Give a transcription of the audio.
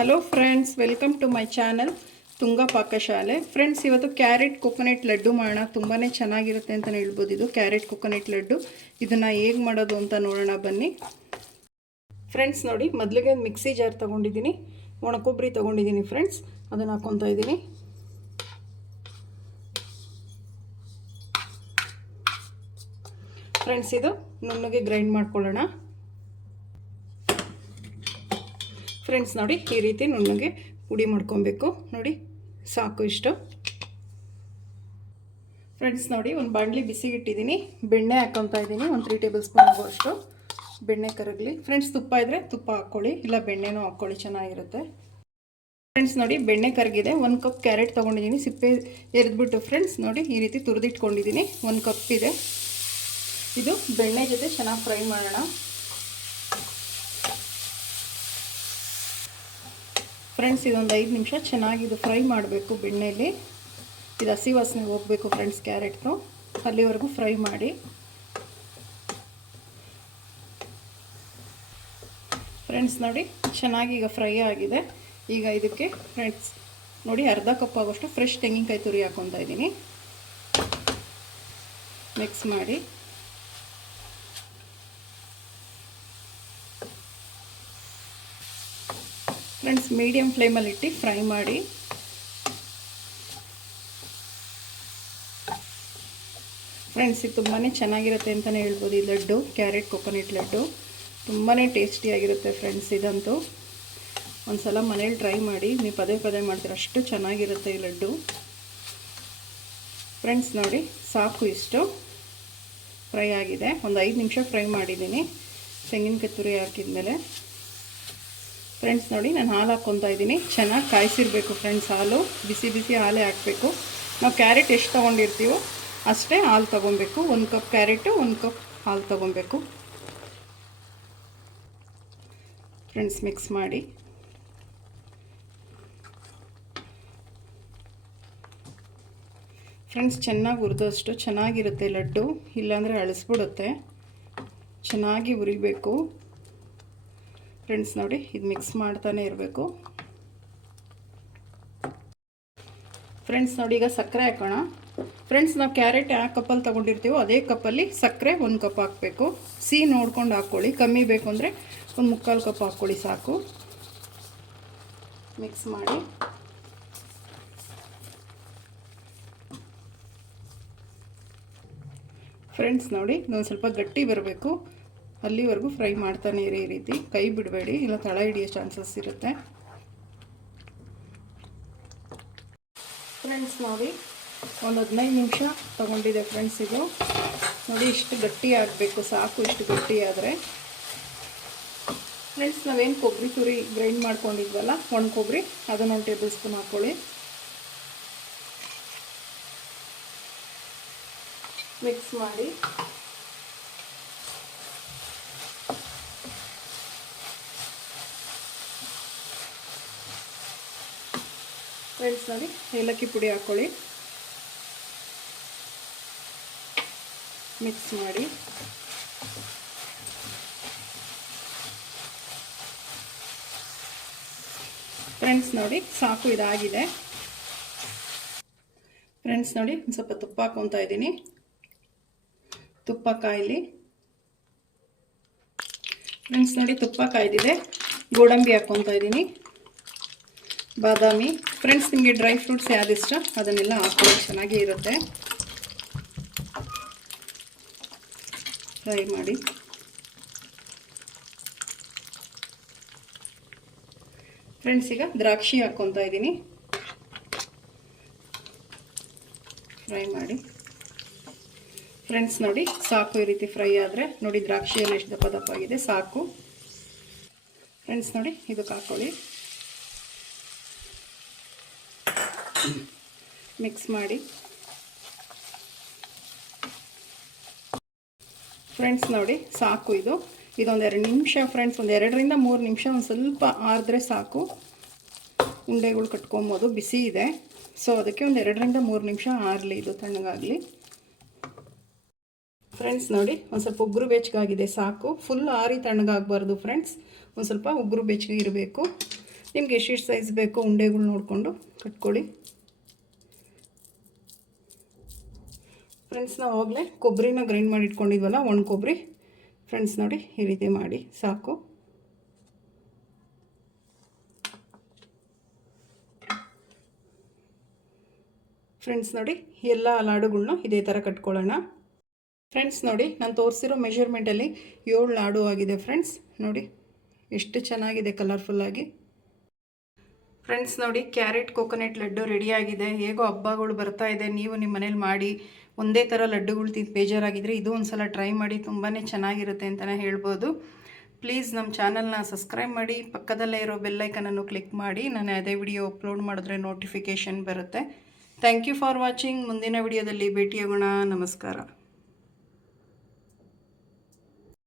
Hello friends, welcome to my channel Tunga Pakashale. Friends, ಇವತ್ತು carrot coconut laddu ಮಾಡೋಣ. ತುಂಬಾ ಚೆನ್ನಾಗಿರುತ್ತೆ ಅಂತಲೇ ಹೇಳ್ಬೋದು. ಇದು ಕ್ಯಾರೆಟ್ ಕೊಕೊನಟ್ ಲಡ್ಡು. ಇದನ್ನು ಹೇಗೆ ಮಾಡೋದು ಅಂತ ನೋಡೋಣ ಬನ್ನಿ. ಫ್ರೆಂಡ್ಸ್ ನೋಡಿ, ಮೊದಲಿಗೆ ಮಿಕ್ಸಿ ಜಾರ್ ತೊಗೊಂಡಿದ್ದೀನಿ, ಒಣಕೊಬ್ಬರಿ ತೊಗೊಂಡಿದ್ದೀನಿ ಫ್ರೆಂಡ್ಸ್. ಅದನ್ನು ಹಾಕ್ಕೊತಾ ಇದ್ದೀನಿ. ಫ್ರೆಂಡ್ಸ್, ಇದು ನುಣ್ಣಗೆ ಗ್ರೈಂಡ್ ಮಾಡ್ಕೊಳ್ಳೋಣ. ಫ್ರೆಂಡ್ಸ್ ನೋಡಿ, ಈ ರೀತಿ ನುಣ್ಣಗೆ ಪುಡಿ ಮಾಡ್ಕೊಬೇಕು. ನೋಡಿ, ಸಾಕು ಇಷ್ಟು. ಫ್ರೆಂಡ್ಸ್ ನೋಡಿ, ಒಂದು ಬಾಣಲಿ ಬಿಸಿಗೆ ಇಟ್ಟಿದ್ದೀನಿ, ಬೆಣ್ಣೆ ಹಾಕ್ಕೊತಾ ಇದ್ದೀನಿ. ಒಂದು 3 ಟೇಬಲ್ ಸ್ಪೂನ್ ಆಗುವಷ್ಟು ಬೆಣ್ಣೆ ಕರಗಲಿ. ಫ್ರೆಂಡ್ಸ್, ತುಪ್ಪ ಇದ್ದರೆ ತುಪ್ಪ ಹಾಕ್ಕೊಳ್ಳಿ, ಇಲ್ಲ ಬೆಣ್ಣೆನೂ ಹಾಕ್ಕೊಳ್ಳಿ, ಚೆನ್ನಾಗಿರುತ್ತೆ. ಫ್ರೆಂಡ್ಸ್ ನೋಡಿ, ಬೆಣ್ಣೆ ಕರಗಿದೆ. 1 ಕಪ್ ಕ್ಯಾರೆಟ್ ತೊಗೊಂಡಿದ್ದೀನಿ, ಸಿಪ್ಪೆ ಎರೆದ್ಬಿಟ್ಟು ಫ್ರೆಂಡ್ಸ್ ನೋಡಿ ಈ ರೀತಿ ತುರಿದಿಟ್ಕೊಂಡಿದ್ದೀನಿ. 1 ಕಪ್ ಇದೆ. ಇದು ಬೆಣ್ಣೆ ಜೊತೆ ಚೆನ್ನಾಗಿ ಫ್ರೈ ಮಾಡೋಣ. ಫ್ರೆಂಡ್ಸ್, ಇದೊಂದು 5 ನಿಮಿಷ ಚೆನ್ನಾಗಿ ಇದು ಫ್ರೈ ಮಾಡಬೇಕು ಬೆಣ್ಣೆಯಲ್ಲಿ. ಇದು ಹಸಿ ವಾಸನೆ ಹೋಗಬೇಕು ಫ್ರೆಂಡ್ಸ್, ಕ್ಯಾರೆಟ್ನು ಅಲ್ಲಿವರೆಗೂ ಫ್ರೈ ಮಾಡಿ. ಫ್ರೆಂಡ್ಸ್ ನೋಡಿ, ಚೆನ್ನಾಗಿ ಈಗ ಫ್ರೈ ಆಗಿದೆ. ಈಗ ಇದಕ್ಕೆ ಫ್ರೆಂಡ್ಸ್ ನೋಡಿ, ಅರ್ಧ ಕಪ್ ಆಗೋಷ್ಟು ಫ್ರೆಶ್ ತೆಂಗಿನಕಾಯಿ ತುರಿ ಹಾಕ್ಕೊತಾ ಇದ್ದೀನಿ. ಮಿಕ್ಸ್ ಮಾಡಿ. ಫ್ರೆಂಡ್ಸ್, ಮೀಡಿಯಮ್ ಫ್ಲೇಮಲ್ಲಿ ಇಟ್ಟು ಫ್ರೈ ಮಾಡಿ. ಫ್ರೆಂಡ್ಸ್, ಇದು ತುಂಬಾ ಚೆನ್ನಾಗಿರುತ್ತೆ ಅಂತಲೇ ಹೇಳ್ಬೋದು. ಈ ಲಡ್ಡು, ಕ್ಯಾರೆಟ್ ಕೊಕೊನಟ್ ಲಡ್ಡು ತುಂಬಾ ಟೇಸ್ಟಿಯಾಗಿರುತ್ತೆ ಫ್ರೆಂಡ್ಸ್. ಇದಂತೂ ಒಂದು ಸಲ ಮನೇಲಿ ಟ್ರೈ ಮಾಡಿ, ನೀವು ಪದೇ ಪದೇ ಮಾಡ್ತೀರ, ಅಷ್ಟು ಚೆನ್ನಾಗಿರುತ್ತೆ ಈ ಲಡ್ಡು. ಫ್ರೆಂಡ್ಸ್ ನೋಡಿ, ಸಾಕು ಇಷ್ಟು ಫ್ರೈ ಆಗಿದೆ. ಒಂದು 5 ನಿಮಿಷ ಫ್ರೈ ಮಾಡಿದ್ದೀನಿ ತೆಂಗಿನಕಾಯಿ ತುರಿ ಹಾಕಿದ್ಮೇಲೆ. ಫ್ರೆಂಡ್ಸ್ ನೋಡಿ, ನಾನು ಹಾಲು ಹಾಕ್ಕೊತಾ ಇದ್ದೀನಿ. ಚೆನ್ನಾಗಿ ಕಾಯಿಸಿರಬೇಕು ಫ್ರೆಂಡ್ಸ್. ಹಾಲು ಬಿಸಿ ಬಿಸಿ ಹಾಲೇ ಹಾಕಬೇಕು. ನಾವು ಕ್ಯಾರೆಟ್ ಎಷ್ಟು ತೊಗೊಂಡಿರ್ತೀವೋ ಅಷ್ಟೇ ಹಾಲು ತೊಗೊಬೇಕು. 1 ಕಪ್ ಕ್ಯಾರೆಟು 1 ಕಪ್ ಹಾಲು ತೊಗೊಬೇಕು. ಫ್ರೆಂಡ್ಸ್, ಮಿಕ್ಸ್ ಮಾಡಿ. ಫ್ರೆಂಡ್ಸ್, ಚೆನ್ನಾಗಿ ಹುರಿದಷ್ಟು ಚೆನ್ನಾಗಿರುತ್ತೆ ಲಡ್ಡು, ಇಲ್ಲಾಂದರೆ ಅಳಿಸ್ಬಿಡುತ್ತೆ. ಚೆನ್ನಾಗಿ ಹುರಿಬೇಕು ಫ್ರೆಂಡ್ಸ್. ನೋಡಿ, ಇದು ಮಿಕ್ಸ್ ಮಾಡ್ತಾನೆ ಇರಬೇಕು. ಫ್ರೆಂಡ್ಸ್ ನೋಡಿ, ಈಗ ಸಕ್ಕರೆ ಹಾಕೋಣ. ಫ್ರೆಂಡ್ಸ್, ನಾವು ಕ್ಯಾರೆಟ್ ಯಾವ ಕಪ್ಪಲ್ಲಿ ತೊಗೊಂಡಿರ್ತೀವೋ ಅದೇ ಕಪ್ಪಲ್ಲಿ ಸಕ್ಕರೆ 1 ಕಪ್ ಹಾಕಬೇಕು. ಸಿಹಿ ನೋಡ್ಕೊಂಡು ಹಾಕ್ಕೊಳ್ಳಿ, ಕಮ್ಮಿ ಬೇಕು ಅಂದರೆ 1/4 ಕಪ್ ಹಾಕ್ಕೊಳ್ಳಿ, ಸಾಕು. ಮಿಕ್ಸ್ ಮಾಡಿ. ಫ್ರೆಂಡ್ಸ್ ನೋಡಿ, ಇದೊಂದು ಸ್ವಲ್ಪ ಗಟ್ಟಿ ಬರಬೇಕು, ಅಲ್ಲಿವರೆಗೂ ಫ್ರೈ ಮಾಡ್ತಾನೆ ಇರಿ. ಈ ರೀತಿ ಕೈ ಬಿಡಬೇಡಿ, ಇಲ್ಲ ತಳ ಹಿಡಿಯೋ ಚಾನ್ಸಸ್ ಇರುತ್ತೆ. ಫ್ರೆಂಡ್ಸ್ ನೋಡಿ, ಒಂದು 15 ನಿಮಿಷ ತೊಗೊಂಡಿದೆ ಫ್ರೆಂಡ್ಸ್. ಇದು ನೋಡಿ, ಇಷ್ಟು ಗಟ್ಟಿ ಆಗಬೇಕು, ಸಾಕು ಇಷ್ಟು ಗಟ್ಟಿ ಆದರೆ. ಫ್ರೆಂಡ್ಸ್, ನಾವೇನು ಕೊಬ್ಬರಿ ತುರಿ ಗ್ರೈಂಡ್ ಮಾಡ್ಕೊಂಡಿದ್ವಲ್ಲ, ಒಣ ಕೊಬ್ಬರಿ, ಅದನ್ನು 1 ಟೇಬಲ್ ಸ್ಪೂನ್ ಹಾಕ್ಕೊಳ್ಳಿ. ಮಿಕ್ಸ್ ಮಾಡಿ. ಫ್ರೆಂಡ್ಸ್ ನೋಡಿ, ಏಲಕ್ಕಿ ಪುಡಿ ಹಾಕ್ಕೊಳ್ಳಿ. ಮಿಕ್ಸ್ ಮಾಡಿ. ಫ್ರೆಂಡ್ಸ್ ನೋಡಿ, ಸಾಕು, ಇದಾಗಿದೆ. ಫ್ರೆಂಡ್ಸ್ ನೋಡಿ, ಒಂದು ಸ್ವಲ್ಪ ತುಪ್ಪ ಹಾಕ್ಕೊತಾ ಇದ್ದೀನಿ. ತುಪ್ಪ ಕಾಯಿಲಿ. ಫ್ರೆಂಡ್ಸ್ ನೋಡಿ, ತುಪ್ಪ ಕಾಯ್ದಿದೆ. ಗೋಡಂಬಿ ಹಾಕ್ಕೊತಾ ಇದ್ದೀನಿ, ಬಾದಾಮಿ. ಫ್ರೆಂಡ್ಸ್, ನಿಮಗೆ ಡ್ರೈ ಫ್ರೂಟ್ಸ್ ಯಾವ್ದಿಷ್ಟ ಅದನ್ನೆಲ್ಲ ಹಾಕೊಳ್ಳೋಕೆ ಚೆನ್ನಾಗಿ ಇರುತ್ತೆ. ಫ್ರೈ ಮಾಡಿ. ಫ್ರೆಂಡ್ಸ್, ಈಗ ದ್ರಾಕ್ಷಿ ಹಾಕ್ಕೊತಾ ಇದ್ದೀನಿ. ಫ್ರೈ ಮಾಡಿ. ಫ್ರೆಂಡ್ಸ್ ನೋಡಿ, ಸಾಕು, ಈ ರೀತಿ ಫ್ರೈ ಆದರೆ ನೋಡಿ, ದ್ರಾಕ್ಷಿ ಎಲ್ಲ ಎಷ್ಟು ದಪ್ಪ ದಪ್ಪ ಆಗಿದೆ, ಸಾಕು. ಫ್ರೆಂಡ್ಸ್ ನೋಡಿ, ಇದಕ್ಕೆ ಹಾಕ್ಕೊಳ್ಳಿ. ಮಿಕ್ಸ್ ಮಾಡಿ. ಫ್ರೆಂಡ್ಸ್ ನೋಡಿ, ಸಾಕು. ಇದೊಂದು 2 ನಿಮಿಷ ಫ್ರೆಂಡ್ಸ್, ಒಂದು 2 ರಿಂದ 3 ನಿಮಿಷ ಒಂದು ಸ್ವಲ್ಪ ಆರಿದ್ರೆ ಸಾಕು. ಉಂಡೆಗಳು ಕಟ್ಕೊಬೋದು, ಬಿಸಿ ಇದೆ. ಸೊ ಅದಕ್ಕೆ ಒಂದು 2 ರಿಂದ 3 ನಿಮಿಷ ಆರಲಿ, ಇದು ತಣ್ಣಗಾಗಲಿ. ಫ್ರೆಂಡ್ಸ್ ನೋಡಿ, ಒಂದು ಸ್ವಲ್ಪ ಉಗುರು ಬೆಚ್ಚಗಾಗಿದೆ, ಸಾಕು. ಫುಲ್ ಆರಿ ತಣ್ಣಗಾಗಬಾರ್ದು ಫ್ರೆಂಡ್ಸ್, ಒಂದು ಸ್ವಲ್ಪ ಉಗುರು ಬೆಚ್ಚಗೆ ಇರಬೇಕು. ನಿಮ್ಗೆ ಎಷ್ಟೆಷ್ಟು ಸೈಜ್ ಬೇಕೋ ಉಂಡೆಗಳು ನೋಡಿಕೊಂಡು ಕಟ್ಕೊಳ್ಳಿ. ಫ್ರೆಂಡ್ಸ್ ನಾವು ಆವಾಗಲೇ ಕೊಬ್ಬರಿನ ಗ್ರೈಂಡ್ ಮಾಡಿ ಇಟ್ಕೊಂಡಿದ್ವಲ್ಲ, ಒಣ ಕೊಬ್ಬರಿ. ಫ್ರೆಂಡ್ಸ್ ನೋಡಿ ಈ ರೀತಿ ಮಾಡಿ ಸಾಕು. ಫ್ರೆಂಡ್ಸ್ ನೋಡಿ ಎಲ್ಲ ಲಾಡುಗಳನ್ನ ಇದೇ ಥರ ಕಟ್ಕೊಳ್ಳೋಣ. ಫ್ರೆಂಡ್ಸ್ ನೋಡಿ ನಾನು ತೋರಿಸಿರೋ ಮೆಷರ್ಮೆಂಟಲ್ಲಿ 7 ಲಾಡು ಆಗಿದೆ. ಫ್ರೆಂಡ್ಸ್ ನೋಡಿ ಎಷ್ಟು ಚೆನ್ನಾಗಿದೆ ಕಲರ್ಫುಲ್ಲಾಗಿ. ಫ್ರೆಂಡ್ಸ್ ನೋಡಿ ಕ್ಯಾರೆಟ್ ಕೋಕೋನಟ್ ಲಡ್ಡು ರೆಡಿಯಾಗಿದೆ. ಹೇಗೋ ಹಬ್ಬಗಳು ಬರ್ತಾ ಇದೆ, ನೀವು ನಿಮ್ಮ ಮನೇಲಿ ಮಾಡಿ ಒಂದೇ ಥರ ಲಡ್ಡುಗಳು ತಿಂದು ಬೇಜಾರಾಗಿದ್ದರೆ ಇದು ಒಂದು ಸಲ ಟ್ರೈ ಮಾಡಿ, ತುಂಬಾ ಚೆನ್ನಾಗಿರುತ್ತೆ ಅಂತಲೇ ಹೇಳ್ಬೋದು. ಪ್ಲೀಸ್ ನಮ್ಮ ಚಾನಲ್ನ ಸಬ್ಸ್ಕ್ರೈಬ್ ಮಾಡಿ, ಪಕ್ಕದಲ್ಲೇ ಇರೋ ಬೆಲ್ಲೈಕನನ್ನು ಕ್ಲಿಕ್ ಮಾಡಿ. ನಾನು ಅದೇ ವಿಡಿಯೋ ಅಪ್ಲೋಡ್ ಮಾಡಿದ್ರೆ ನೋಟಿಫಿಕೇಷನ್ ಬರುತ್ತೆ. Thank you for watching. ಮುಂದಿನ ವಿಡಿಯೋದಲ್ಲಿ ಭೇಟಿಯಾಗೋಣ. ನಮಸ್ಕಾರ.